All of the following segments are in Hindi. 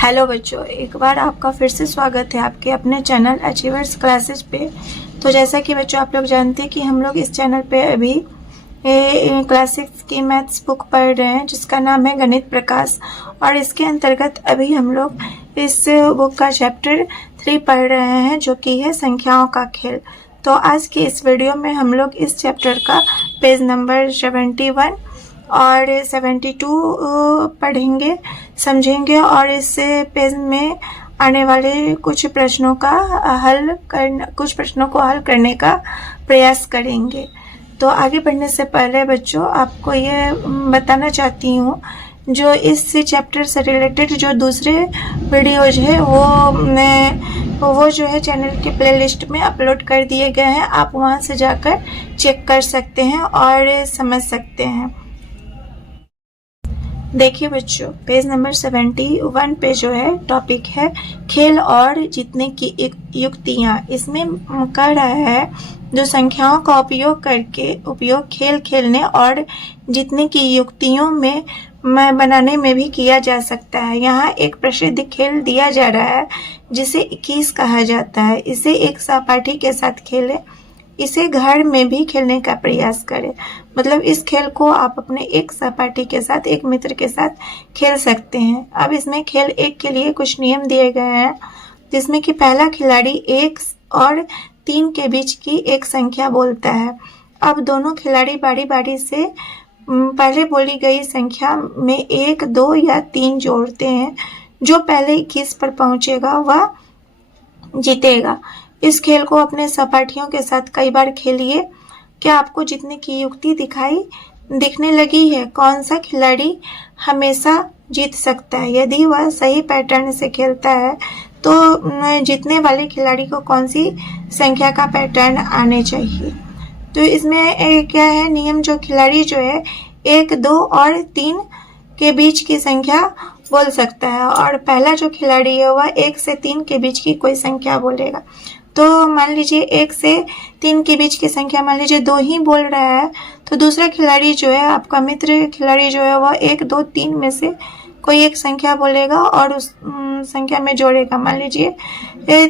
हेलो बच्चों, एक बार आपका फिर से स्वागत है आपके अपने चैनल अचीवर्स क्लासेस पे। तो जैसा कि बच्चों आप लोग जानते हैं कि हम लोग इस चैनल पे अभी क्लास 6 की मैथ्स बुक पढ़ रहे हैं जिसका नाम है गणित प्रकाश। और इसके अंतर्गत अभी हम लोग इस बुक का चैप्टर 3 पढ़ रहे हैं जो कि है संख्याओं का खेल। तो आज की इस वीडियो में हम लोग इस चैप्टर का पेज नंबर 71 और 72 पढ़ेंगे, समझेंगे और इस पेज में आने वाले कुछ प्रश्नों को हल करने का प्रयास करेंगे। तो आगे बढ़ने से पहले बच्चों आपको ये बताना चाहती हूँ, जो इस चैप्टर से रिलेटेड जो दूसरे वीडियोज है वो जो है चैनल के प्लेलिस्ट में अपलोड कर दिए गए हैं। आप वहाँ से जाकर चेक कर सकते हैं और समझ सकते हैं। देखिए बच्चों, पेज नंबर 71 पे जो है टॉपिक है खेल और जीतने की युक्तियाँ। इसमें कह रहा है जो संख्याओं का उपयोग खेल खेलने और जीतने की युक्तियों में बनाने में भी किया जा सकता है। यहाँ एक प्रसिद्ध खेल दिया जा रहा है जिसे 21 कहा जाता है। इसे एक सहपाठी के साथ खेलें, इसे घर में भी खेलने का प्रयास करें। मतलब इस खेल को आप अपने एक सहपाठी के साथ, एक मित्र के साथ खेल सकते हैं। अब इसमें खेल 1 के लिए कुछ नियम दिए गए हैं, जिसमें कि पहला खिलाड़ी 1 और 3 के बीच की एक संख्या बोलता है। अब दोनों खिलाड़ी बारी बारी से पहले बोली गई संख्या में 1, 2 या 3 जोड़ते हैं। जो पहले 21 पर पहुंचेगा वह जीतेगा। इस खेल को अपने सहपाठियों के साथ कई बार खेलिए। क्या आपको जीतने की युक्ति दिखने लगी है? कौन सा खिलाड़ी हमेशा जीत सकता है? यदि वह सही पैटर्न से खेलता है तो जीतने वाले खिलाड़ी को कौन सी संख्या का पैटर्न आने चाहिए? तो इसमें क्या है नियम, जो खिलाड़ी जो है 1, 2 और 3 के बीच की संख्या बोल सकता है और पहला जो खिलाड़ी है वह 1 से 3 के बीच की कोई संख्या बोलेगा। तो मान लीजिए 1 से 3 के बीच की संख्या मान लीजिए 2 ही बोल रहा है, तो दूसरा खिलाड़ी जो है, आपका मित्र खिलाड़ी जो है, वह 1, 2, 3 में से कोई एक संख्या बोलेगा और उस संख्या में जोड़ेगा। मान लीजिए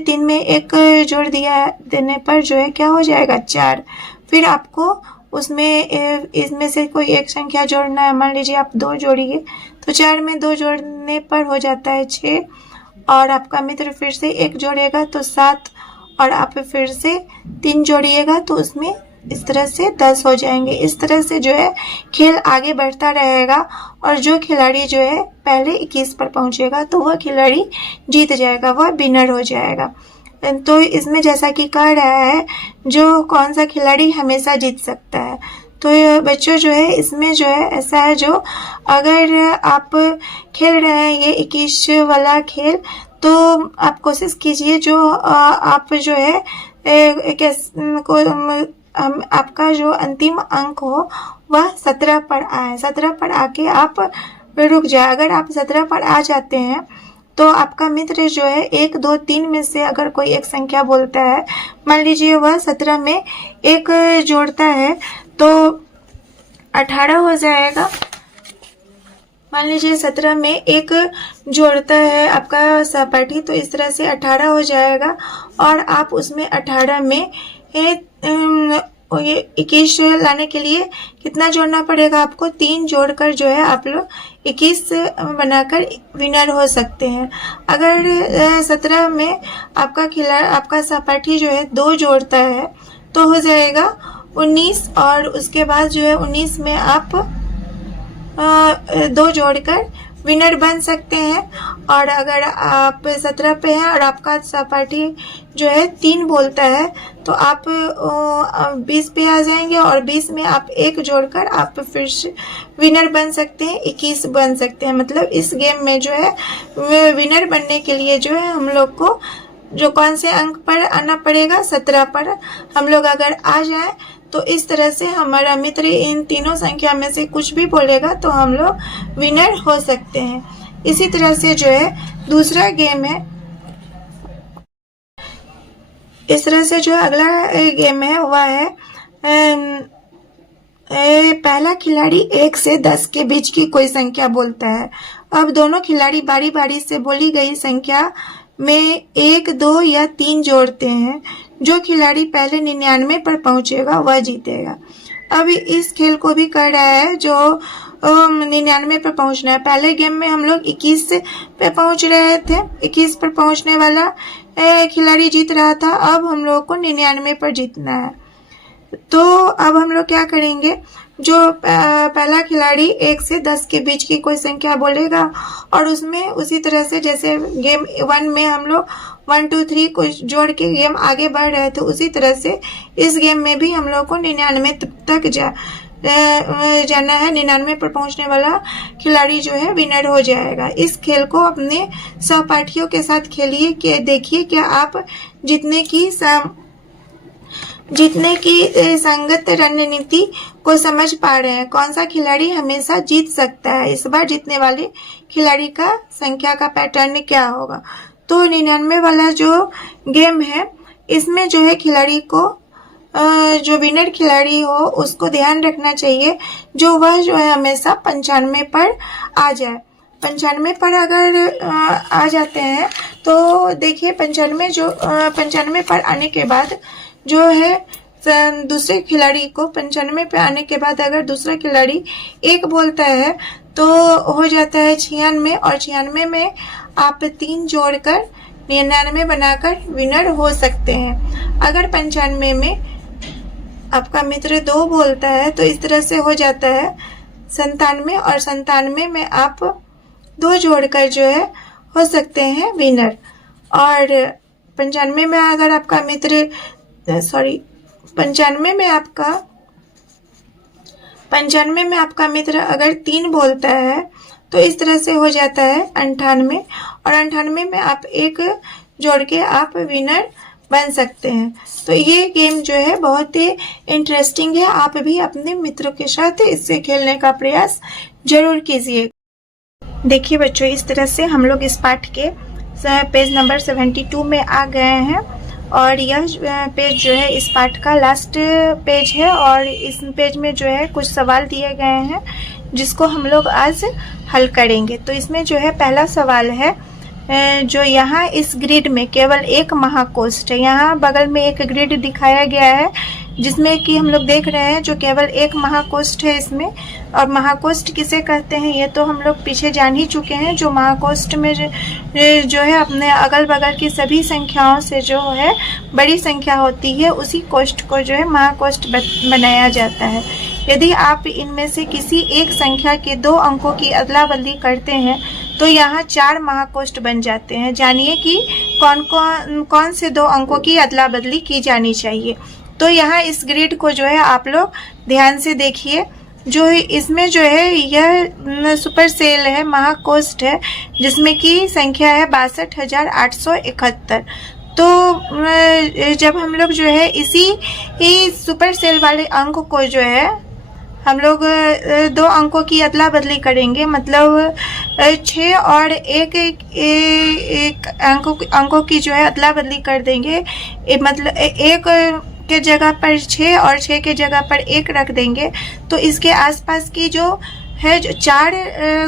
3 में 1 जोड़ देने पर जो है क्या हो जाएगा, 4। फिर आपको इसमें से कोई एक संख्या जोड़ना है। मान लीजिए आप 2 जोड़िए, तो 4 में 2 जोड़ने पर हो जाता है 6 और आपका मित्र फिर से 1 जोड़ेगा तो 7 और आप फिर से 3 जोड़िएगा तो उसमें इस तरह से 10 हो जाएंगे। इस तरह से जो है खेल आगे बढ़ता रहेगा और जो खिलाड़ी जो है पहले 21 पर पहुंचेगा तो वह खिलाड़ी जीत जाएगा, वह विनर हो जाएगा। तो इसमें जैसा कि कह रहा है जो कौन सा खिलाड़ी हमेशा जीत सकता है। तो बच्चों जो है इसमें जो है ऐसा है, जो अगर आप खेल रहे हैं ये 21 वाला खेल, तो आप कोशिश कीजिए जो आप जो है आपका जो अंतिम अंक हो वह 17 पर आए। 17 पर आके आप रुक जाए। अगर आप 17 पर आ जाते हैं तो आपका मित्र जो है 1, 2, 3 में से अगर कोई एक संख्या बोलता है, मान लीजिए वह 17 में 1 जोड़ता है तो 18 हो जाएगा। मान लीजिए 17 में 1 जोड़ता है आपका सहपाठी, तो इस तरह से 18 हो जाएगा और आप उसमें 18 में 21 लाने के लिए कितना जोड़ना पड़ेगा आपको? 3 जोड़कर जो है आप लोग 21 बनाकर विनर हो सकते हैं। अगर 17 में आपका सहपाठी जो है 2 जोड़ता है तो हो जाएगा 19 और उसके बाद जो है 19 में आप 2 जोड़कर विनर बन सकते हैं। और अगर आप 17 पे हैं और आपका सहपाठी जो है 3 बोलता है तो आप 20 पे आ जाएंगे और 20 में आप 1 जोड़कर आप फिर से विनर बन सकते हैं, 21 बन सकते हैं। मतलब इस गेम में जो है विनर बनने के लिए जो है हम लोग को जो कौन से अंक पर आना पड़ेगा, 17 पर हम लोग अगर आ जाए तो इस तरह से हमारा मित्र इन तीनों संख्या में से कुछ भी बोलेगा तो हम लोग विनर हो सकते हैं। इसी तरह से जो है दूसरा गेम है, इस तरह से जो अगला गेम है वह है पहला खिलाड़ी 1 से 10 के बीच की कोई संख्या बोलता है अब दोनों खिलाड़ी बारी बारी से बोली गई संख्या में 1, 2 या 3 जोड़ते हैं। जो खिलाड़ी पहले 99 पर पहुंचेगा वह जीतेगा। अब इस खेल को भी कर रहा है जो 99 पर पहुंचना है। पहले गेम में हम लोग 21 पे पहुंच रहे थे, 21 पर पहुंचने वाला खिलाड़ी जीत रहा था। अब हम लोग को 99 पर जीतना है। तो अब हम लोग क्या करेंगे, जो पहला खिलाड़ी 1 से 10 के बीच की कोई संख्या बोलेगा और उसमें उसी तरह से जैसे गेम 1 में हम लोग 1, 2, 3 को जोड़ के गेम आगे बढ़ रहे थे, उसी तरह से इस गेम में भी हम लोग को 99 तक जाना है। 99 पर पहुंचने वाला खिलाड़ी जो है विनर हो जाएगा। इस खेल को अपने सहपाठियों के साथ खेलिए कि देखिए क्या आप जीतने की संगत रणनीति को समझ पा रहे हैं। कौन सा खिलाड़ी हमेशा जीत सकता है, इस बार जीतने वाले खिलाड़ी का संख्या का पैटर्न क्या होगा। तो 99 वाला जो गेम है इसमें जो है खिलाड़ी को जो विनर खिलाड़ी हो उसको ध्यान रखना चाहिए जो वह जो है हमेशा 95 पर आ जाए। 95 पर अगर आ जाते हैं तो देखिए 95 पर आने के बाद जो है दूसरे खिलाड़ी को 95 पे आने के बाद अगर दूसरा खिलाड़ी 1 बोलता है तो हो जाता है 96 और 96 में आप 3 जोड़कर 99 बनाकर विनर हो सकते हैं। अगर 95 में आपका मित्र 2 बोलता है तो इस तरह से हो जाता है 97 और 97 में आप 2 जोड़कर जो है हो सकते हैं विनर। और 95 में अगर आपका मित्र 95 में आपका मित्र अगर 3 बोलता है तो इस तरह से हो जाता है 98 और 98 में आप 1 जोड़ के आप विनर बन सकते हैं। तो ये गेम जो है बहुत ही इंटरेस्टिंग है। आप भी अपने मित्रों के साथ इसे खेलने का प्रयास जरूर कीजिए। देखिए बच्चों, इस तरह से हम लोग इस पाठ के पेज नंबर 72 में आ गए हैं और यह पेज जो है इस पाठ का लास्ट पेज है और इस पेज में जो है कुछ सवाल दिए गए हैं जिसको हम लोग आज हल करेंगे। तो इसमें जो है पहला सवाल है जो यहाँ इस ग्रिड में केवल एक महाकोष्ठ है। यहाँ बगल में एक ग्रिड दिखाया गया है जिसमें कि हम लोग देख रहे हैं जो केवल एक महाकोष्ठ है इसमें। और महाकोष्ठ किसे कहते हैं ये तो हम लोग पीछे जान ही चुके हैं। जो महाकोष्ठ में जो है अपने अगल बगल की सभी संख्याओं से जो है बड़ी संख्या होती है उसी कोष्ठ को जो है महाकोष्ठ बनाया जाता है। यदि आप इनमें से किसी एक संख्या के 2 अंकों की अदला बदली करते हैं तो यहाँ 4 महाकोष्ठ बन जाते हैं। जानिए कि कौन से 2 अंकों की अदला बदली की जानी चाहिए। तो यहाँ इस ग्रिड को जो है आप लोग ध्यान से देखिए। जो इसमें जो है यह सुपर सेल है, महाकोष्ठ है जिसमें की संख्या है 62,871। तो जब हम लोग जो है इसी सुपर सेल वाले अंक को जो है हम लोग 2 अंकों की अदला बदली करेंगे, मतलब 6 और 1 अंकों की जो है अदला बदली कर देंगे। मतलब 1 के जगह पर 6 और 6 के जगह पर 1 रख देंगे तो इसके आसपास की जो है जो 4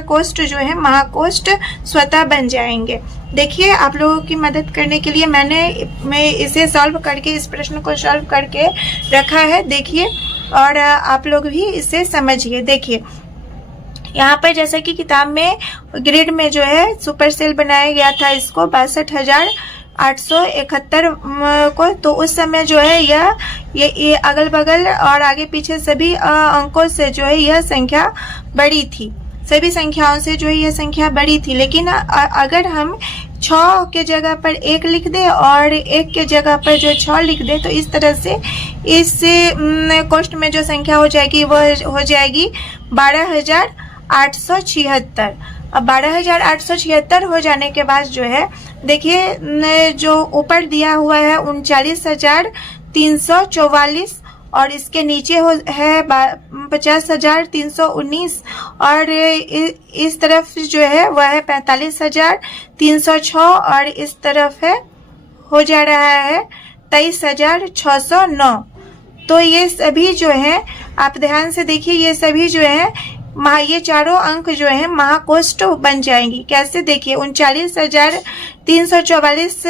कोष्ठ जो है महाकोष्ठ स्वतः बन जाएंगे। देखिए आप लोगों की मदद करने के लिए मैं इसे सॉल्व करके इस प्रश्न को सॉल्व करके रखा है। देखिए और आप लोग भी इसे समझिए। देखिए यहाँ पर जैसे कि किताब में ग्रिड में जो है सुपर सेल बनाया गया था इसको 62,871 को। तो उस समय जो है ये अगल बगल और आगे पीछे सभी अंकों से जो है यह संख्या बड़ी थी। सभी संख्याओं से जो है यह संख्या बड़ी थी। लेकिन अगर हम 6 के जगह पर 1 लिख दे और 1 के जगह पर जो 6 लिख दे तो इस तरह से इस कोष्ठ में जो संख्या हो जाएगी वह हो जाएगी 12,876। अब 12,876 हो जाने के बाद जो है देखिए जो ऊपर दिया हुआ है 39,344 और इसके नीचे है 50,319 और इस तरफ जो है वह है 45,306 और इस तरफ है हो जा रहा है 23,609। तो ये सभी जो है आप ध्यान से देखिए, ये सभी जो है ये चारों अंक जो है महाकोष्ठ बन जाएंगी। कैसे, देखिए 39,344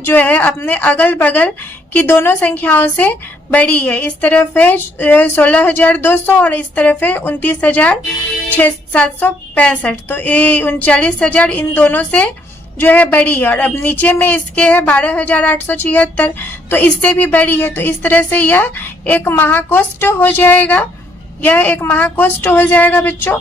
जो है अपने अगल बगल की दोनों संख्याओं से बड़ी है। इस तरफ है 16,200 और इस तरफ है 29,765। तो ये 39,000 इन दोनों से जो है बड़ी है। और अब नीचे में इसके है 12,876, तो इससे भी बड़ी है। तो इस तरह से यह एक महाकोष्ठ हो जाएगा, यह एक महाकोष्ठ हो जाएगा बच्चों।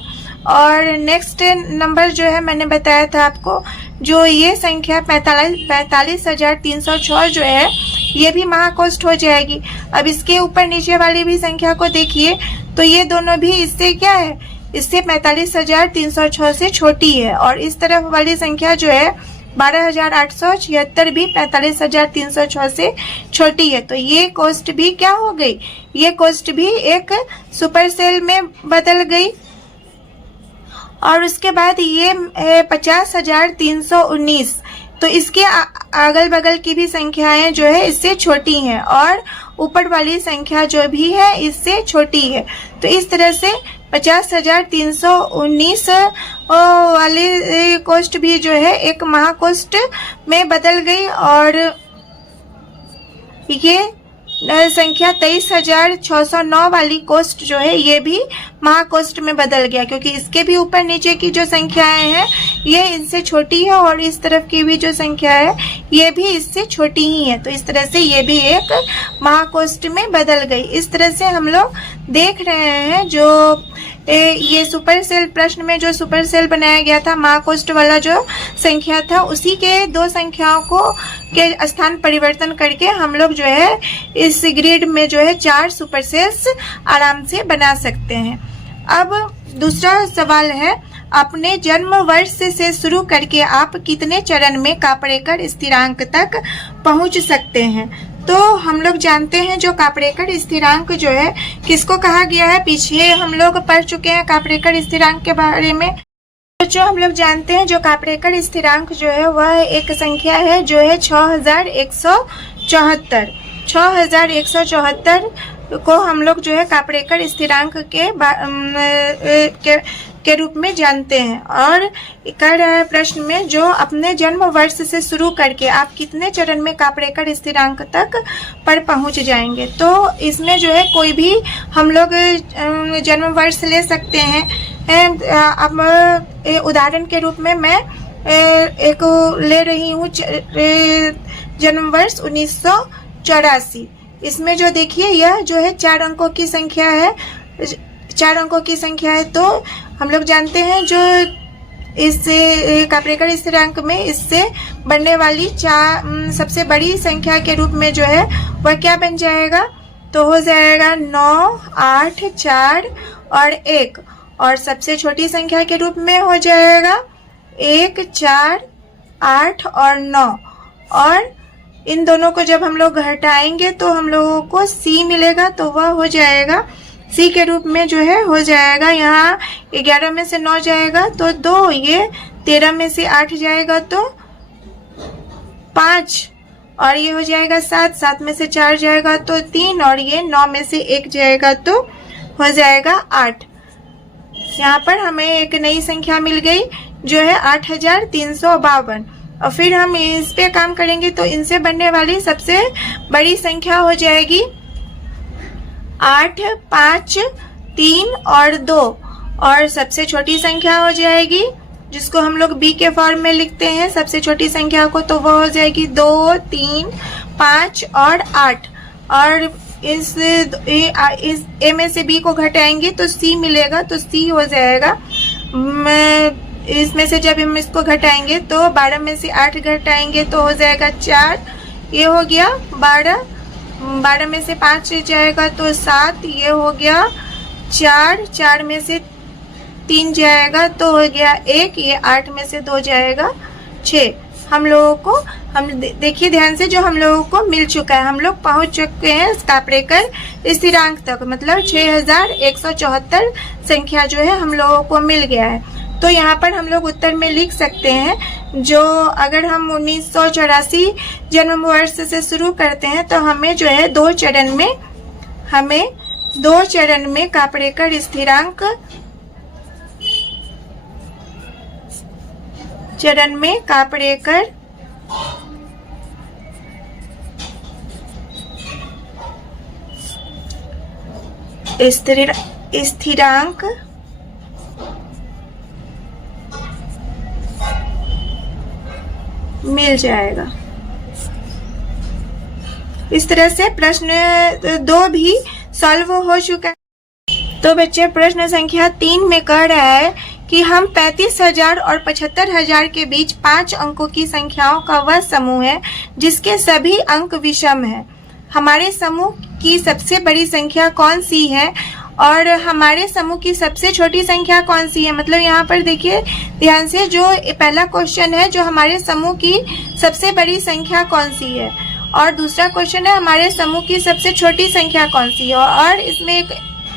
और नेक्स्ट नंबर जो है मैंने बताया था आपको, जो ये संख्या 45,306 जो है ये भी महाकोष्ठ हो जाएगी। अब इसके ऊपर नीचे वाली भी संख्या को देखिए, तो ये दोनों भी इससे क्या है, इससे 45,306 से छोटी है। और इस तरफ वाली संख्या जो है 12,876 भी 45,306 से छोटी है। तो ये कोष्ठ भी क्या हो गई, ये कोष्ठ भी एक सुपर सेल में बदल गई। और उसके बाद ये 50,319, तो इसके अगल बगल की भी संख्याएं जो है इससे छोटी हैं और ऊपर वाली संख्या जो भी है इससे छोटी है। तो इस तरह से 50,319 वाली कोष्ठ भी जो है एक महाकोष्ठ में बदल गई। और ये संख्या 23,609 वाली कोष्ठ जो है ये भी महाकोष्ठ में बदल गया, क्योंकि इसके भी ऊपर नीचे की जो संख्याएं हैं ये इनसे छोटी है और इस तरफ की भी जो संख्या है ये भी इससे छोटी ही है। तो इस तरह से ये भी एक महाकोष्ठ में बदल गई। इस तरह से हम लोग देख रहे हैं जो ये सुपर सेल प्रश्न में जो सुपर सेल बनाया गया था, महाकोष्ठ वाला जो संख्या था, उसी के दो संख्याओं को के स्थान परिवर्तन करके हम लोग जो है इस ग्रिड में जो है 4 सुपर सेल्स आराम से बना सकते हैं। अब दूसरा सवाल है, अपने जन्म वर्ष से शुरू करके आप कितने चरण में कापड़ेकर स्थिरांक तक पहुंच सकते हैं? तो हम लोग जानते हैं जो कापड़ेकर स्थिरांक जो है किसको कहा गया है, पीछे हम लोग पढ़ चुके हैं कापड़ेकर स्थिरांक के बारे में। तो जो हम लोग जानते हैं जो कापड़ेकर स्थिरांक जो है वह एक संख्या है जो है 6,174। 6,174 को हम लोग जो है कापड़ेकर स्थिरांक के रूप में जानते हैं। और कह रहा है प्रश्न में, जो अपने जन्म वर्ष से शुरू करके आप कितने चरण में कापड़ेकर स्थिरांक तक पर पहुंच जाएंगे? तो इसमें जो है कोई भी हम लोग जन्म वर्ष ले सकते हैं। अब उदाहरण के रूप में मैं एक ले रही हूँ जन्म वर्ष 1984। इसमें जो देखिए यह जो है 4 अंकों की संख्या है, 4 अंकों की संख्या है। तो हम लोग जानते हैं जो इस कापड़ेकर स्थिरांक में इससे बनने वाली सबसे बड़ी संख्या के रूप में जो है वह क्या बन जाएगा? तो हो जाएगा 9, 8, 4 और 1। और सबसे छोटी संख्या के रूप में हो जाएगा 1, 4, 8 और 9। और इन दोनों को जब हम लोग घटाएंगे तो हम लोगों को C मिलेगा, तो वह हो जाएगा C के रूप में जो है हो जाएगा, यहाँ 11 में से 9 जाएगा तो 2, ये 13 में से 8 जाएगा तो 5, और ये हो जाएगा 7, 7 में से 4 जाएगा तो 3, और ये 9 में से 1 जाएगा तो हो जाएगा 8। यहाँ पर हमें एक नई संख्या मिल गई जो है 8,352। और फिर हम इस पे काम करेंगे तो इनसे बनने वाली सबसे बड़ी संख्या हो जाएगी 8, 5, 3 और 2। और सबसे छोटी संख्या हो जाएगी जिसको हम लोग B के फॉर्म में लिखते हैं सबसे छोटी संख्या को, तो वो हो जाएगी 2, 3, 5 और 8। और इस A में से B को घटाएंगे तो C मिलेगा, तो C हो जाएगा, इसमें से जब हम इसको घटाएंगे तो 12 में से 8 घटाएंगे तो हो जाएगा 4, ये हो गया 12, 12 में से 5 जाएगा तो 7, ये हो गया 4, 4 में से 3 जाएगा तो हो गया 1, ये 8 में से 2 जाएगा 6। हम लोगों को देखिए ध्यान से, जो हम लोगों को मिल चुका है, हम लोग पहुंच चुके हैं कापड़ेकर स्थिरांक तक, मतलब 6,174 संख्या जो है हम लोगों को मिल गया है। तो यहाँ पर हम लोग उत्तर में लिख सकते हैं, जो अगर हम 1984 जन्म वर्ष से शुरू करते हैं तो हमें जो है 2 चरण में कापड़ेकर स्थिरांक चरण में कापड़ेकर स्थिरांक मिल जाएगा। इस तरह से प्रश्न 2 भी सॉल्व हो चुका है। तो बच्चे प्रश्न संख्या 3 में कह रहा है कि हम 35,000 और 75,000 के बीच 5 अंकों की संख्याओं का वह समूह है जिसके सभी अंक विषम है। हमारे समूह की सबसे बड़ी संख्या कौन सी है और हमारे समूह की सबसे छोटी संख्या कौन सी है। मतलब यहाँ पर देखिए ध्यान से, जो पहला क्वेश्चन है जो हमारे समूह की सबसे बड़ी संख्या कौन सी है, और दूसरा क्वेश्चन है हमारे समूह की सबसे छोटी संख्या कौन सी है, और इसमें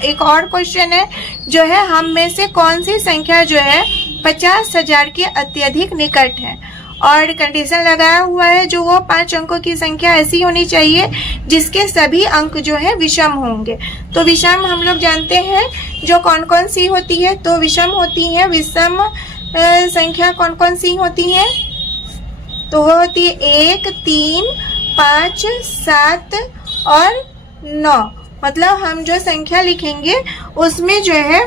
एक और क्वेश्चन है जो है हम में से कौन सी संख्या जो है 50,000 के अत्यधिक निकट है। और कंडीशन लगाया हुआ है जो वो 5 अंकों की संख्या ऐसी होनी चाहिए जिसके सभी अंक जो है विषम होंगे। तो विषम हम लोग जानते हैं जो कौन कौन सी होती है, तो विषम होती है। विषम संख्या कौन कौन सी होती है, तो वो होती है 1, 3, 5, 7 और 9। मतलब हम जो संख्या लिखेंगे उसमें जो है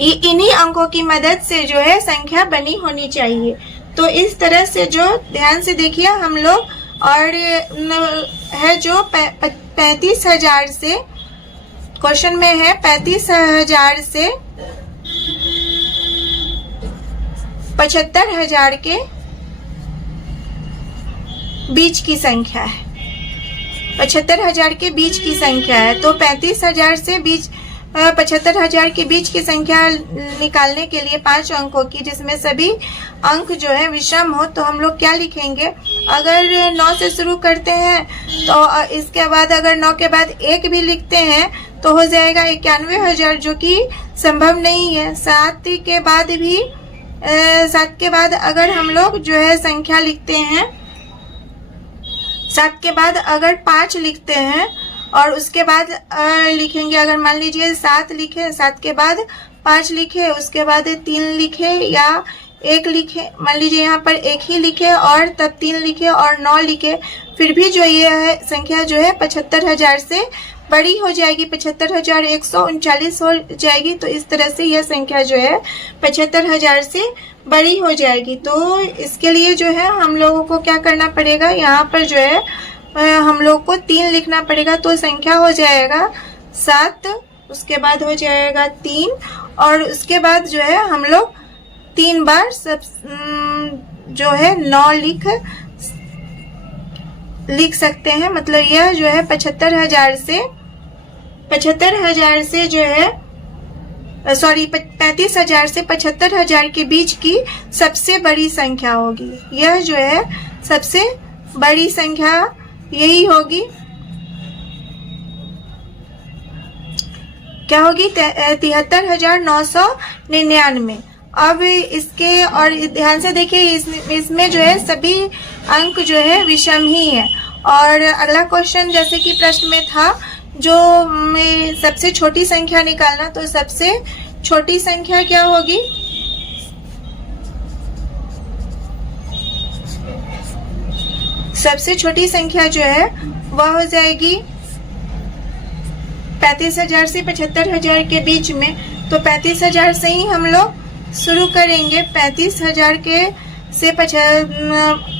इन्हीं अंकों की मदद से जो है संख्या बनी होनी चाहिए। तो इस तरह से जो ध्यान से देखिए हम लोग, और है जो 35,000 से क्वेश्चन में है 35,000 से 75,000 के बीच की संख्या है। 75,000 के बीच की संख्या है। तो 35,000 से 75,000 के बीच की संख्या निकालने के लिए 5 अंकों की जिसमें सभी अंक जो है विषम हो, तो हम लोग क्या लिखेंगे। अगर 9 से शुरू करते हैं तो इसके बाद अगर 9 के बाद 1 भी लिखते हैं तो हो जाएगा 91,000, जो कि संभव नहीं है। 7 के बाद अगर हम लोग जो है संख्या लिखते हैं, 7 के बाद अगर 5 लिखते हैं और उसके बाद लिखेंगे, अगर मान लीजिए 7 लिखे, 7 के बाद 5 लिखे, उसके बाद 3 लिखे या 1 लिखे, मान लीजिए यहाँ पर 1 ही लिखे और तब 3 लिखे और 9 लिखे, फिर भी जो ये है संख्या जो है 75,000 से बड़ी हो जाएगी, 75,139 हो जाएगी। तो इस तरह से यह संख्या जो है 75,000 से बड़ी हो जाएगी। तो इसके लिए जो है हम लोगों को क्या करना पड़ेगा, यहाँ पर जो है हम लोग को 3 लिखना पड़ेगा। तो संख्या हो जाएगा 7, उसके बाद हो जाएगा 3, और उसके बाद जो है हम लोग 3 बार सब जो है 9 लिख सकते हैं। मतलब यह जो है 75,000 से जो है 35,000 से 75,000 के बीच की सबसे बड़ी संख्या होगी। यह जो है सबसे बड़ी संख्या यही होगी, क्या होगी, 73,999। अब इसके और ध्यान से देखिए इसमें जो है सभी अंक जो है विषम ही है। और अगला क्वेश्चन जैसे कि प्रश्न में था जो सबसे छोटी संख्या निकालना, तो सबसे छोटी संख्या क्या होगी, सबसे छोटी संख्या जो है वह हो जाएगी 35,000 से 75,000 के बीच में। तो 35,000 से ही हम लोग शुरू करेंगे। 35,000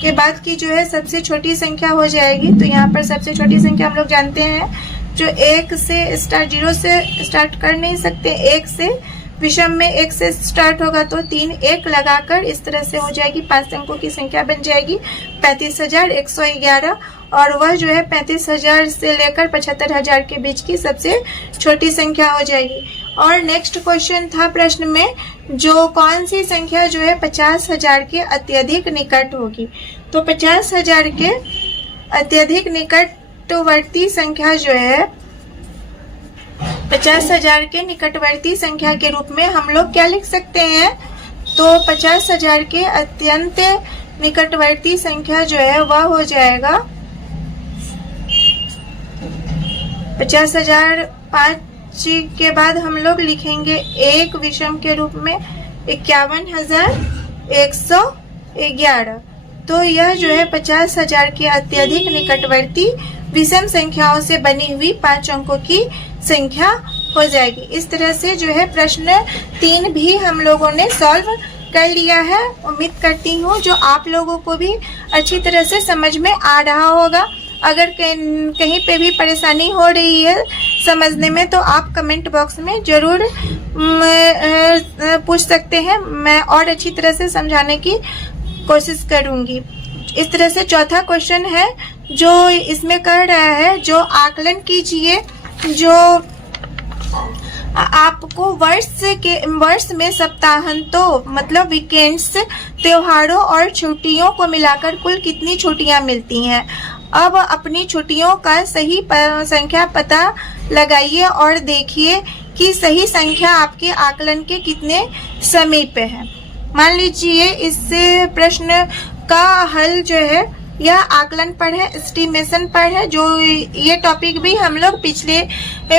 के बाद की जो है सबसे छोटी संख्या हो जाएगी। तो यहाँ पर सबसे छोटी संख्या हम लोग जानते हैं जो 1 से स्टार्ट, 0 से स्टार्ट कर नहीं सकते, 1 से विषम में 1 से स्टार्ट होगा तो 3 1 लगाकर इस तरह से हो जाएगी, 5 अंकों की संख्या बन जाएगी 35,111। और वह जो है 35,000 से लेकर 75,000 के बीच की सबसे छोटी संख्या हो जाएगी। और नेक्स्ट क्वेश्चन था प्रश्न में, जो कौन सी संख्या जो है 50,000 के अत्यधिक निकट होगी। तो 50,000 के अत्यधिक निकटवर्ती संख्या जो है 50,000 के निकटवर्ती संख्या के रूप में हम लोग क्या लिख सकते हैं, तो 50,000 के अत्यंत निकटवर्ती संख्या जो है वह हो जाएगा 50,000। 5 के बाद हम लोग लिखेंगे 1 विषम के रूप में 51,000 111। तो यह जो है 50,000 के अत्यधिक निकटवर्ती विषम संख्याओं से बनी हुई 5 अंकों की संख्या हो जाएगी। इस तरह से जो है प्रश्न 3 भी हम लोगों ने सॉल्व कर लिया है। उम्मीद करती हूँ जो आप लोगों को भी अच्छी तरह से समझ में आ रहा होगा। अगर कहीं पे भी परेशानी हो रही है समझने में तो आप कमेंट बॉक्स में ज़रूर पूछ सकते हैं, मैं और अच्छी तरह से समझाने की कोशिश करूँगी। इस तरह से चौथा क्वेश्चन है जो इसमें कह रहा है, जो आकलन कीजिए जो आपको वर्ष में सप्ताहांतों मतलब वीकेंड्स, त्योहारों और छुट्टियों को मिलाकर कुल कितनी छुट्टियां मिलती हैं। अब अपनी छुट्टियों का सही संख्या पता लगाइए और देखिए कि सही संख्या आपके आकलन के कितने समीप है। मान लीजिए इस प्रश्न का हल जो है यह आकलन पर है, एस्टिमेशन पर है, जो ये टॉपिक भी हम लोग पिछले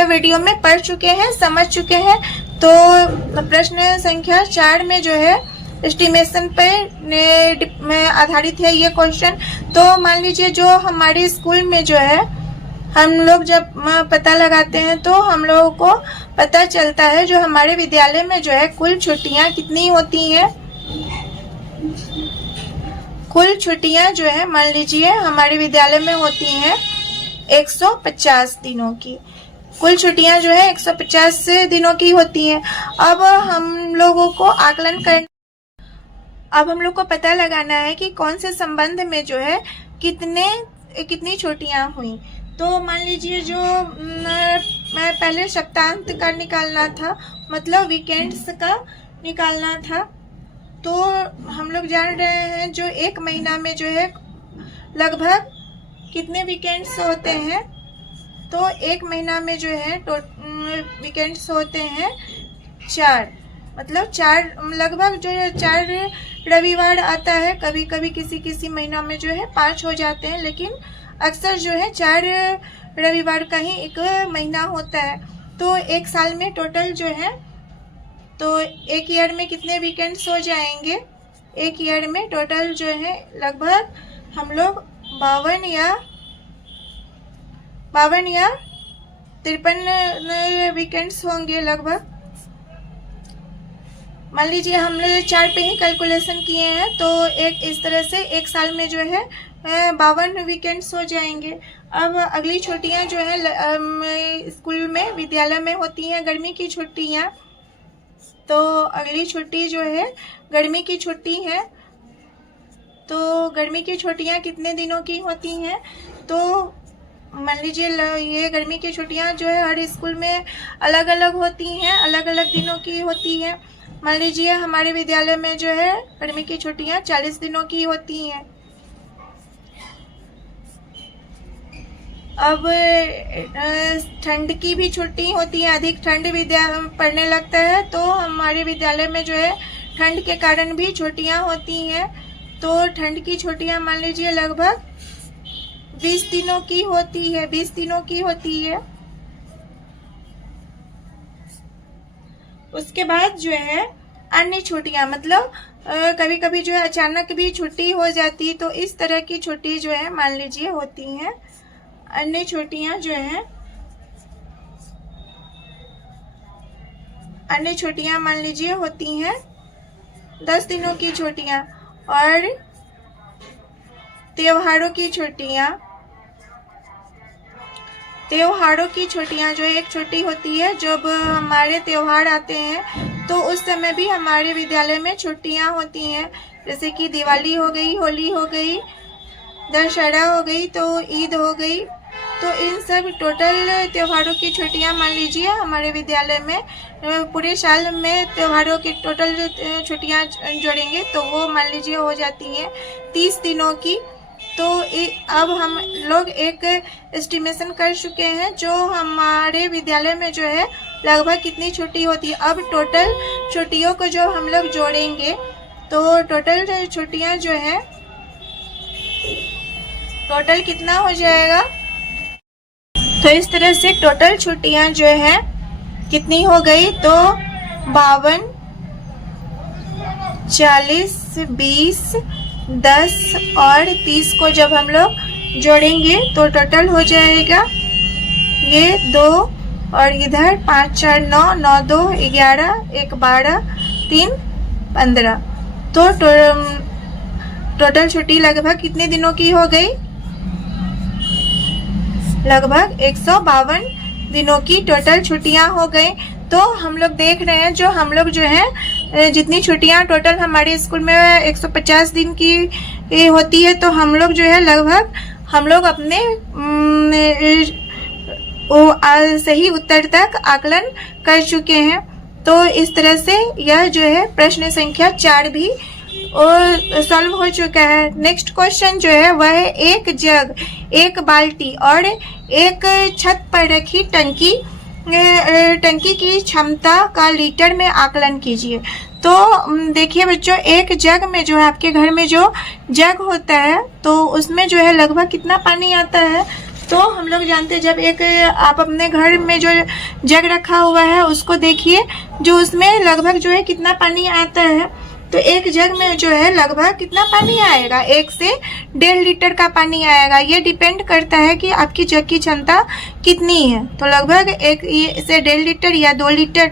वीडियो में पढ़ चुके हैं, समझ चुके हैं। तो प्रश्न संख्या 4 में जो है एस्टिमेशन पर आधारित है ये क्वेश्चन। तो मान लीजिए जो हमारे स्कूल में जो है हम लोग जब पता लगाते हैं तो हम लोगों को पता चलता है जो हमारे विद्यालय में जो है कुल छुट्टियां कितनी होती हैं। कुल छुट्टियां जो है मान लीजिए हमारे विद्यालय में होती हैं 150 दिनों की। कुल छुट्टियां जो है 150 दिनों की होती हैं। अब हम लोगों को पता लगाना है कि कौन से संबंध में जो है कितनी छुट्टियां हुई। तो मान लीजिए जो पहले सप्ताहांत का निकालना था, मतलब वीकेंड्स का निकालना था। तो हम लोग जान रहे हैं जो एक महीना में जो है लगभग कितने वीकेंड्स होते हैं। तो एक महीना में जो है वीकेंड्स होते हैं 4, मतलब 4 लगभग जो 4 रविवार आता है। कभी कभी किसी महीना में जो है 5 हो जाते हैं, लेकिन अक्सर जो है 4 रविवार का ही एक महीना होता है। तो एक साल में टोटल जो है, तो एक ईयर में कितने वीकेंड्स हो जाएंगे। एक ईयर में टोटल जो है लगभग हम लोग 52 या 53 वीकेंड्स होंगे लगभग। मान लीजिए हम लोग 4 पे ही कैलकुलेशन किए हैं, तो एक इस तरह से एक साल में जो है 52 वीकेंड्स हो जाएंगे। अब अगली छुट्टियां जो है स्कूल में विद्यालय में होती हैं गर्मी की छुट्टियां। तो अगली छुट्टी जो है गर्मी की छुट्टी है। तो गर्मी की छुट्टियां कितने दिनों की होती हैं। तो मान लीजिए ये गर्मी की छुट्टियां जो है हर स्कूल में अलग अलग होती हैं, अलग अलग दिनों की होती हैं। मान लीजिए हमारे विद्यालय में जो है गर्मी की छुट्टियां 40 दिनों की होती हैं। अब ठंड की भी छुट्टी होती है, अधिक ठंड पड़ने लगता है तो हमारे विद्यालय में जो है ठंड के कारण भी छुट्टियां होती हैं। तो ठंड की छुट्टियां मान लीजिए लगभग 20 दिनों की होती है, 20 दिनों की होती है। उसके बाद जो है अन्य छुट्टियां, मतलब कभी कभी जो है अचानक भी छुट्टी हो जाती, तो इस तरह की छुट्टी जो है मान लीजिए होती हैं। अन्य छुट्टियां जो है, अन्य छुट्टियां मान लीजिए होती हैं 10 दिनों की छुट्टियां। और त्योहारों की छुट्टियां, त्योहारों की छुट्टियां जो एक छुट्टी होती है जब हमारे त्योहार आते हैं, तो उस समय भी हमारे विद्यालय में छुट्टियां होती हैं। जैसे कि दिवाली हो गई, होली हो गई, दशहरा हो गई, तो ईद हो गई। तो इन सब टोटल त्योहारों की छुट्टियां मान लीजिए हमारे विद्यालय में पूरे साल में त्योहारों की टोटल जो छुट्टियां जोड़ेंगे तो वो मान लीजिए हो जाती हैं 30 दिनों की। तो अब हम लोग एक एस्टिमेशन कर चुके हैं जो हमारे विद्यालय में जो है लगभग कितनी छुट्टी होती है। अब टोटल छुट्टियों को जो हम लोग जोड़ेंगे तो टोटल छुट्टियां जो है टोटल कितना हो जाएगा। तो इस तरह से टोटल छुट्टियां जो है कितनी हो गई, तो 52, 40, 20, 10 और 30 को जब हम लोग जोड़ेंगे तो टोटल हो जाएगा ये 2 और इधर 5, 4, 9, 9, 2, 11, 1, 12, 3, 15। तो टोटल छुट्टी लगभग कितने दिनों की हो गई? लगभग 152 दिनों की टोटल छुट्टियां हो गई। तो हम लोग देख रहे हैं, जो हम लोग जो है जितनी छुट्टियां टोटल हमारे स्कूल में 150 दिन की होती है, तो हम लोग जो है लगभग हम लोग अपने सही उत्तर तक आकलन कर चुके हैं। तो इस तरह से यह जो है प्रश्न संख्या 4 भी सॉल्व हो चुका है। नेक्स्ट क्वेश्चन जो है वह है एक जग, एक बाल्टी और एक छत पर रखी टंकी की क्षमता का लीटर में आकलन कीजिए। तो देखिए बच्चों, एक जग में जो है आपके घर में जो जग होता है तो उसमें जो है लगभग कितना पानी आता है? तो हम लोग जानते हैं, जब एक आप अपने घर में जो जग रखा हुआ है उसको देखिए, जो उसमें लगभग जो है कितना पानी आता है। तो एक जग में जो है लगभग कितना पानी आएगा? 1 से 1.5 लीटर का पानी आएगा। ये डिपेंड करता है कि आपकी जग की क्षमता कितनी है। तो लगभग 1 से 1.5 लीटर या 2 लीटर,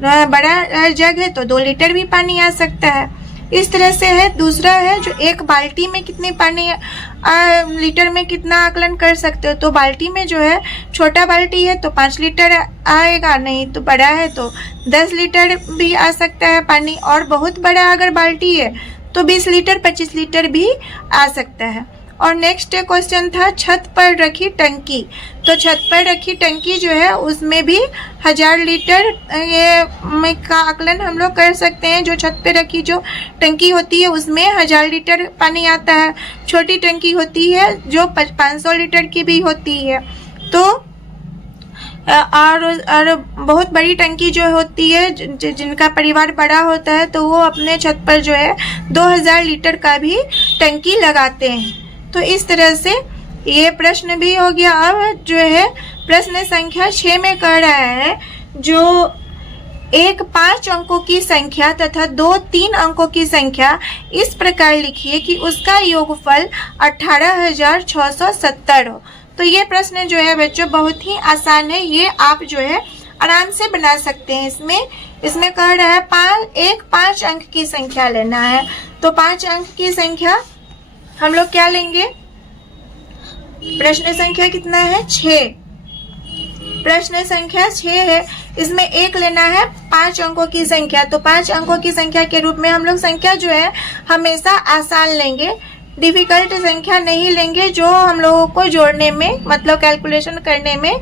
बड़ा जग है तो 2 लीटर भी पानी आ सकता है। इस तरह से है। दूसरा है जो एक बाल्टी में कितने पानी लीटर में कितना आकलन कर सकते हो? तो बाल्टी में जो है, छोटा बाल्टी है तो 5 लीटर आएगा, नहीं तो बड़ा है तो 10 लीटर भी आ सकता है पानी, और बहुत बड़ा अगर बाल्टी है तो 20 लीटर 25 लीटर भी आ सकता है। और नेक्स्ट क्वेश्चन था छत पर रखी टंकी। तो छत पर रखी टंकी जो है उसमें भी 1000 लीटर का आकलन हम लोग कर सकते हैं। जो छत पे रखी जो टंकी होती है उसमें 1000 लीटर पानी आता है। छोटी टंकी होती है जो 500 लीटर की भी होती है। तो और बहुत बड़ी टंकी जो होती है, जिनका परिवार बड़ा होता है, तो वो अपने छत पर जो है 2000 लीटर का भी टंकी लगाते हैं। तो इस तरह से ये प्रश्न भी हो गया। अब जो है प्रश्न संख्या 6 में कह रहा है, जो एक 5 अंकों की संख्या तथा 2 3 अंकों की संख्या इस प्रकार लिखिए कि उसका योगफल 18,670 हो। तो ये प्रश्न जो है बच्चों बहुत ही आसान है, ये आप जो है आराम से बना सकते हैं। इसमें कह रहा है 5 अंक की संख्या लेना है। तो 5 अंक की संख्या हम लोग क्या लेंगे? प्रश्न संख्या कितना है? 6। प्रश्न संख्या 6 है। इसमें 1 लेना है 5 अंकों की संख्या। तो 5 अंकों की संख्या के रूप में हम लोग संख्या जो है हमेशा आसान लेंगे, डिफिकल्ट संख्या नहीं लेंगे, जो हम लोगों को जोड़ने में मतलब कैलकुलेशन करने में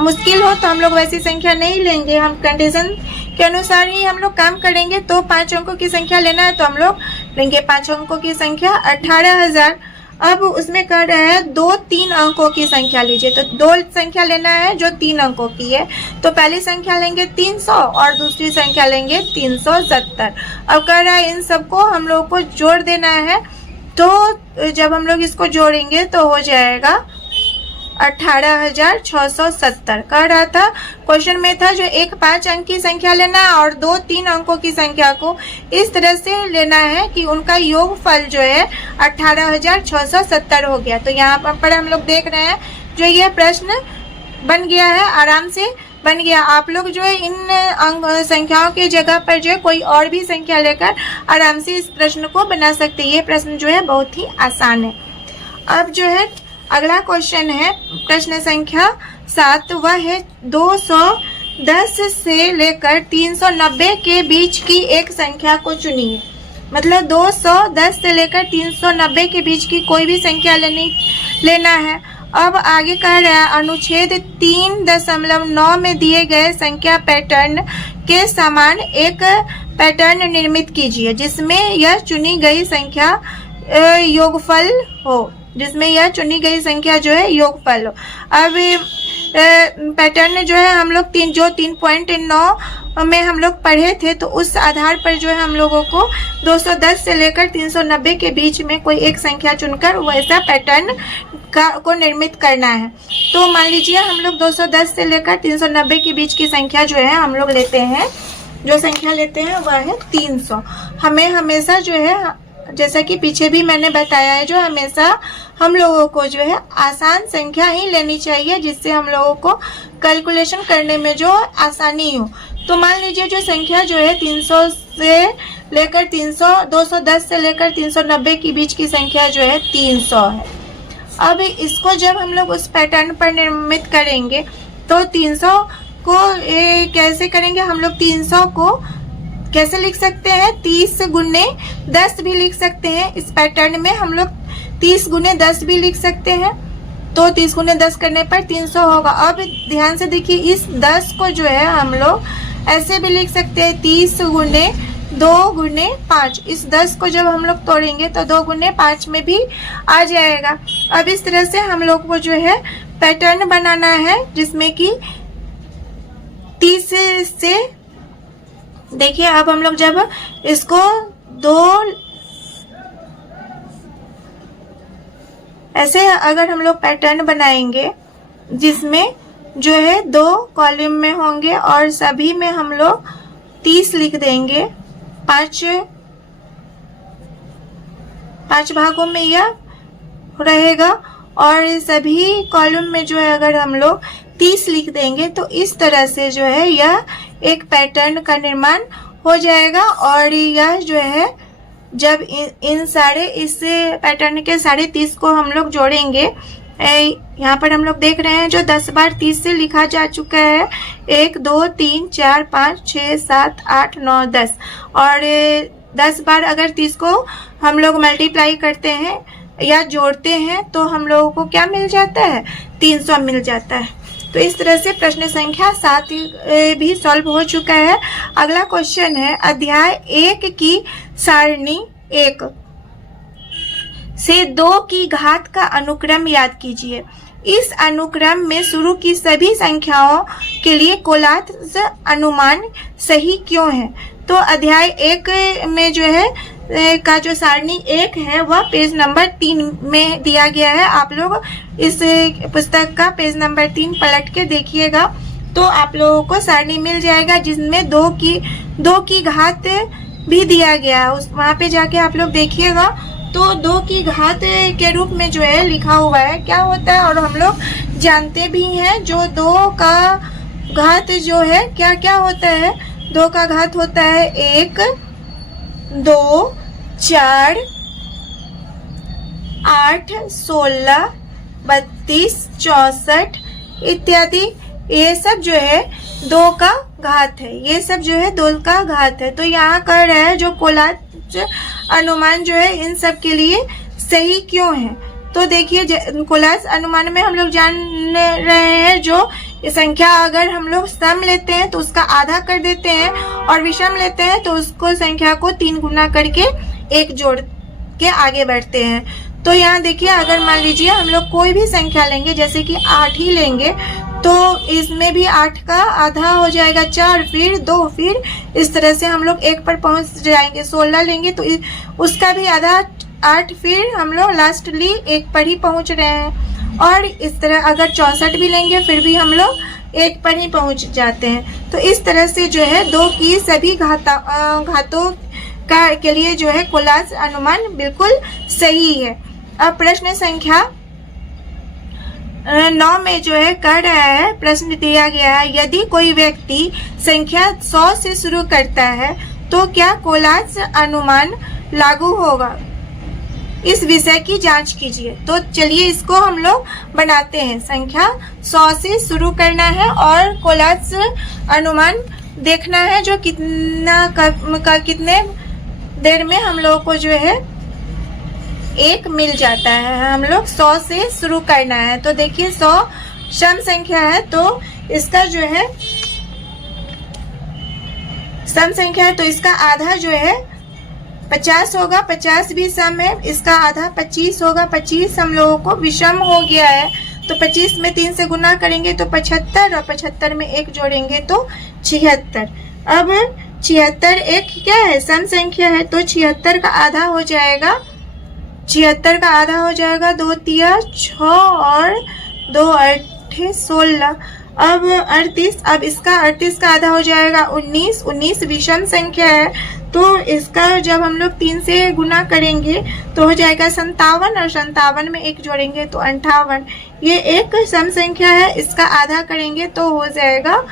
मुश्किल हो तो हम लोग वैसी संख्या नहीं लेंगे। हम कंडीशन के अनुसार ही हम लोग काम करेंगे। तो 5 अंकों की संख्या लेना है तो हम लोग लेंगे 5 अंकों की संख्या 18,000। अब उसमें कह रहा है 2 3 अंकों की संख्या लीजिए। तो 2 संख्या लेना है जो 3 अंकों की है। तो पहली संख्या लेंगे 300 और दूसरी संख्या लेंगे 370। अब कह रहा है इन सबको हम लोग को जोड़ देना है। तो जब हम लोग इसको जोड़ेंगे तो हो जाएगा 18,670। कह रहा था क्वेश्चन में था जो एक 5 अंक की संख्या लेना है और 2 3 अंकों की संख्या को इस तरह से लेना है कि उनका योगफल जो है 18,670 हो गया। तो यहाँ पर हम लोग देख रहे हैं जो ये प्रश्न बन गया है, आराम से बन गया। आप लोग जो है इन संख्याओं के जगह पर जो है कोई और भी संख्या लेकर आराम से इस प्रश्न को बना सकते हैं। ये प्रश्न जो है बहुत ही आसान है। अब जो है अगला क्वेश्चन है प्रश्न संख्या 7। वह है 210 से लेकर 390 के बीच की एक संख्या को चुनिए। मतलब 210 से लेकर 390 के बीच की कोई भी संख्या लेना है। अब आगे कह रहा है अनुच्छेद 3.9 में दिए गए संख्या पैटर्न के समान एक पैटर्न निर्मित कीजिए जिसमें यह चुनी गई संख्या योगफल हो, जिसमें यह चुनी गई संख्या जो है योगफल हो। अब पैटर्न जो है हम लोग 3.9 में हम लोग पढ़े थे, तो उस आधार पर जो है हम लोगों को 210 से लेकर 390 के बीच में कोई एक संख्या चुनकर वैसा पैटर्न को निर्मित करना है। तो मान लीजिए हम लोग 210 से लेकर 390 के बीच की संख्या जो है हम लोग लेते हैं जो संख्या लेते हैं वह है 300। हमें हमेशा जो है, जैसा कि पीछे भी मैंने बताया है, जो हमेशा हम लोगों को जो है आसान संख्या ही लेनी चाहिए, जिससे हम लोगों को कैलकुलेशन करने में जो आसानी हो। तो मान लीजिए जो संख्या जो है 300 से लेकर 210 से लेकर 390 के बीच की संख्या जो है 300 है। अब इसको जब हम लोग उस पैटर्न पर निर्मित करेंगे तो 300 को कैसे करेंगे हम लोग? 300 को कैसे लिख सकते हैं? 30 गुने 10 भी लिख सकते हैं। इस पैटर्न में हम लोग 30 गुने 10 भी लिख सकते हैं। तो 30 गुने 10 करने पर 300 होगा। अब ध्यान से देखिए, इस 10 को जो है हम लोग ऐसे भी लिख सकते हैं, 30 गुने 2 गुने 5। इस 10 को जब हम लोग तोड़ेंगे तो 2 गुने 5 में भी आ जाएगा। अब इस तरह से हम लोग को जो है पैटर्न बनाना है, जिसमें कि 30 से देखिए, अब हम लोग जब इसको ऐसे अगर हम लोग पैटर्न बनाएंगे जिसमें जो है 2 कॉलम में होंगे और सभी में हम लोग 30 लिख देंगे, 5 भागों में यह रहेगा, और सभी कॉलम में जो है अगर हम लोग 30 लिख देंगे तो इस तरह से जो है यह एक पैटर्न का निर्माण हो जाएगा। और यह जो है जब इस पैटर्न के 30.5 को हम लोग जोड़ेंगे, यहाँ पर हम लोग देख रहे हैं जो 10 बार 30 से लिखा जा चुका है, 1 2 3 4 5 6 7 8 9 10, और 10 बार अगर 30 को हम लोग मल्टीप्लाई करते हैं या जोड़ते हैं तो हम लोगों को क्या मिल जाता है? 300 मिल जाता है। तो इस तरह से प्रश्न संख्या 7 भी सॉल्व हो चुका है। अगला क्वेश्चन है, अध्याय 1 की सारणी 1 से 2 की घात का अनुक्रम याद कीजिए। इस अनुक्रम में शुरू की सभी संख्याओं के लिए कोलाज अनुमान सही क्यों है? तो अध्याय 1 में जो है का जो सारणी 1 है वह पेज नंबर 3 में दिया गया है। आप लोग इस पुस्तक का पेज नंबर 3 पलट के देखिएगा तो आप लोगों को सारणी मिल जाएगा, जिसमें 2 की घात भी दिया गया है। वहाँ पे जाके आप लोग देखिएगा तो 2 की घात के रूप में जो है लिखा हुआ है क्या होता है, और हम लोग जानते भी हैं जो 2 का घात जो है क्या क्या होता है। 2 का घात होता है 1 2 4 8 16 32 64 इत्यादि। ये सब जो है 2 का घात है, ये सब जो है 2 का घात है। तो यहाँ कह रहा है जो कोलाज अनुमान जो है इन सब के लिए सही क्यों है। तो देखिए कोलाज अनुमान में हम लोग जान रहे हैं जो संख्या अगर हम लोग सम लेते हैं तो उसका आधा कर देते हैं, और विषम लेते हैं तो उसको संख्या को 3 गुना करके 1 जोड़ के आगे बढ़ते हैं। तो यहाँ देखिए अगर मान लीजिए हम लोग कोई भी संख्या लेंगे, जैसे कि 8 ही लेंगे, तो इसमें भी 8 का आधा हो जाएगा 4, फिर 2, फिर इस तरह से हम लोग 1 पर पहुंच जाएंगे। 16 लेंगे तो उसका भी आधा 8, फिर हम लोग लास्टली 1 पर ही पहुंच रहे हैं। और इस तरह अगर 64 भी लेंगे फिर भी हम लोग 1 पर ही पहुंच जाते हैं। तो इस तरह से जो है 2 की सभी घातों के लिए जो है कोलाज अनुमान बिल्कुल सही है। अब प्रश्न संख्या 9 में जो है कह रहा है, प्रश्न दिया गया है, यदि कोई व्यक्ति संख्या 100 से शुरू करता है तो क्या कोलाज अनुमान लागू होगा? इस विषय की जांच कीजिए। तो चलिए इसको हम लोग बनाते हैं। संख्या 100 से शुरू करना है और कोलाज अनुमान देखना है जो कितने देर में हम लोगों को जो है 1 मिल जाता है। हम लोग 100 से शुरू करना है। तो देखिए 100 सम संख्या है तो इसका जो है सम संख्या है तो इसका आधा जो है 50 होगा। 50 भी सम है, इसका आधा 25 होगा। 25 हम लोगों को विषम हो गया है तो 25 में 3 से गुना करेंगे तो 75, और 75 में 1 जोड़ेंगे तो 76। अब 76 एक क्या है? सम संख्या है तो 76 का आधा हो जाएगा 2 तिया 6 और 2 8 16। अब 38, अब इसका 38 का आधा हो जाएगा 19। 19 विषम संख्या है, तो इसका जब हम लोग 3 से गुना करेंगे तो हो जाएगा 57, और 57 में 1 जोड़ेंगे तो 58। ये एक सम संख्या है, इसका आधा करेंगे तो हो जाएगा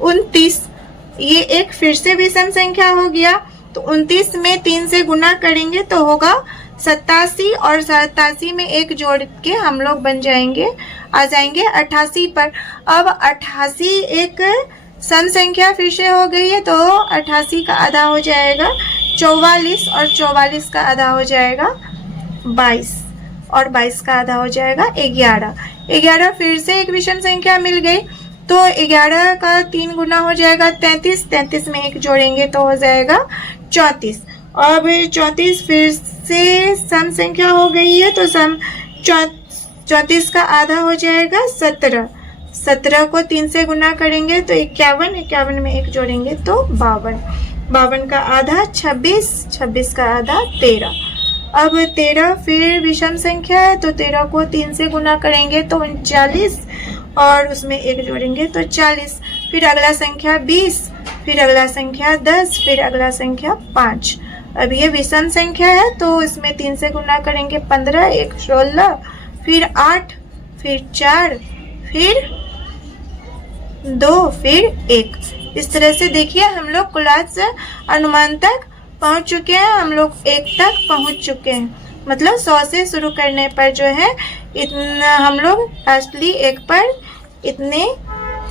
29। ये एक फिर से विषम संख्या हो गया, तो 29 में 3 से गुना करेंगे तो होगा 87, और 87 में 1 जोड़ के हम लोग बन जाएंगे, आ जाएंगे 88 पर। अब 88 एक सम संख्या फिर से हो गई है, तो 88 का आधा हो जाएगा 44, और 44 का आधा हो जाएगा 22, और 22 का आधा हो जाएगा 11। 11 फिर से एक विषम संख्या मिल गई, तो 11 का 3 गुना हो जाएगा 33। 33 में 1 जोड़ेंगे तो हो जाएगा 34। अब 34 फिर से सम संख्या हो गई है, तो सम 34 का आधा हो जाएगा 17। 17 को 3 से गुना करेंगे तो 51। 51 में 1 जोड़ेंगे तो 52। 52 का आधा 26। 26 का आधा 13। अब 13 फिर विषम संख्या है, तो 13 को 3 से गुना करेंगे तो 39, और उसमें 1 जोड़ेंगे तो 40। फिर अगला संख्या 20, फिर अगला संख्या 10, फिर अगला संख्या 5। अब ये विषम संख्या है, तो इसमें 3 से गुना करेंगे 15, 1 16, फिर 8, फिर 4, फिर 2, फिर 1। इस तरह से देखिए हम लोग क्लास अनुमान तक पहुंच चुके हैं, हम लोग 1 तक पहुंच चुके हैं। मतलब 100 से शुरू करने पर जो है इतना हम लोग लास्टली 1 पर इतने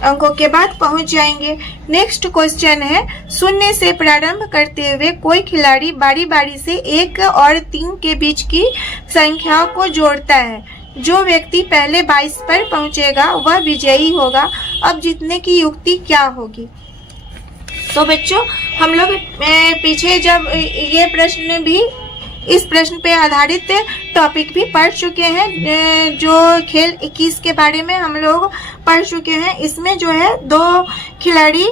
अंकों के बाद पहुंच जाएंगे। नेक्स्ट क्वेश्चन है, शून्य से प्रारंभ करते हुए कोई खिलाड़ी बारी बारी से 1 और 3 के बीच की संख्याओं को जोड़ता है। जो व्यक्ति पहले 22 पर पहुंचेगा वह विजयी होगा। अब जीतने की युक्ति क्या होगी? तो बच्चों हम लोग पीछे जब ये प्रश्न भी इस प्रश्न पे आधारित टॉपिक भी पढ़ चुके हैं, जो खेल 21 के बारे में हम लोग पढ़ चुके हैं। इसमें जो है 2 खिलाड़ी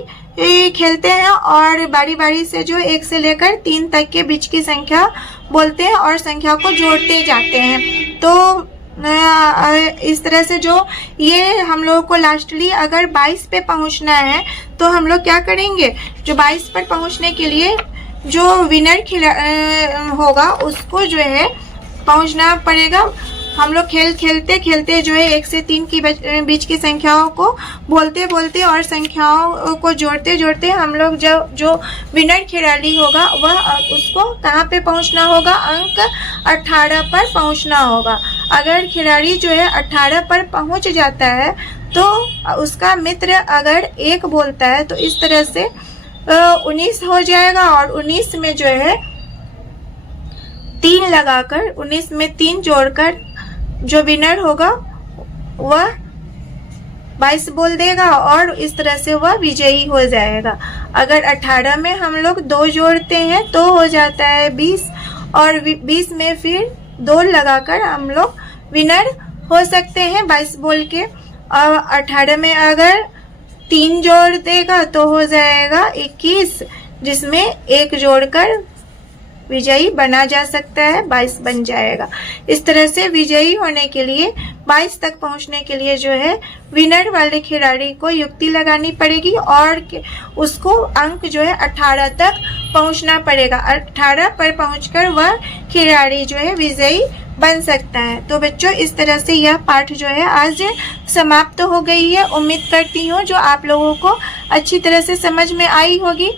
खेलते हैं और बारी बारी से जो 1 से लेकर 3 तक के बीच की संख्या बोलते हैं और संख्या को जोड़ते जाते हैं। तो इस तरह से जो ये हम लोगों को लास्टली अगर 22 पे पहुंचना है तो हम लोग क्या करेंगे, जो 22 पर पहुंचने के लिए जो विनर होगा उसको जो है पहुंचना पड़ेगा। हम लोग खेलते खेलते जो है 1 से 3 की बीच की संख्याओं को बोलते बोलते और संख्याओं को जोड़ते जोड़ते हम लोग जो विनर खिलाड़ी होगा वह उसको कहाँ पे पहुंचना होगा, अंक 18 पर पहुंचना होगा। अगर खिलाड़ी जो है 18 पर पहुंच जाता है तो उसका मित्र अगर 1 बोलता है तो इस तरह से 19 हो जाएगा, और 19 में जो है 3 लगाकर 19 में 3 जोड़कर जो विनर होगा वह 22 बोल देगा और इस तरह से वह विजयी हो जाएगा। अगर 18 में हम लोग 2 जोड़ते हैं तो हो जाता है 20, और 20 में फिर 2 लगाकर हम लोग विनर हो सकते हैं 22 बोल के। और 18 में अगर 3 जोड़ देगा तो हो जाएगा 21, जिसमें 1 जोड़कर विजयी बना जा सकता है, 22 बन जाएगा। इस तरह से विजयी होने के लिए 22 तक पहुंचने के लिए जो है विनर वाले खिलाड़ी को युक्ति लगानी पड़ेगी और उसको अंक जो है 18 तक पहुंचना पड़ेगा। 18 पर पहुंचकर वह खिलाड़ी जो है विजयी बन सकता है। तो बच्चों इस तरह से यह पाठ जो है आज समाप्त हो गई है। उम्मीद करती हूँ जो आप लोगों को अच्छी तरह से समझ में आई होगी।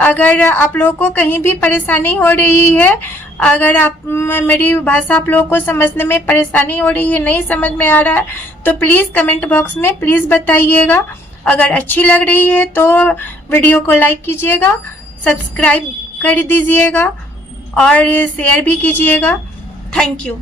अगर आप लोगों को कहीं भी परेशानी हो रही है, अगर आप मेरी भाषा आप लोगों को समझने में परेशानी हो रही है, नहीं समझ में आ रहा है, तो प्लीज़ कमेंट बॉक्स में प्लीज़ बताइएगा। अगर अच्छी लग रही है तो वीडियो को लाइक कीजिएगा, सब्सक्राइब कर दीजिएगा और शेयर भी कीजिएगा। Thank you.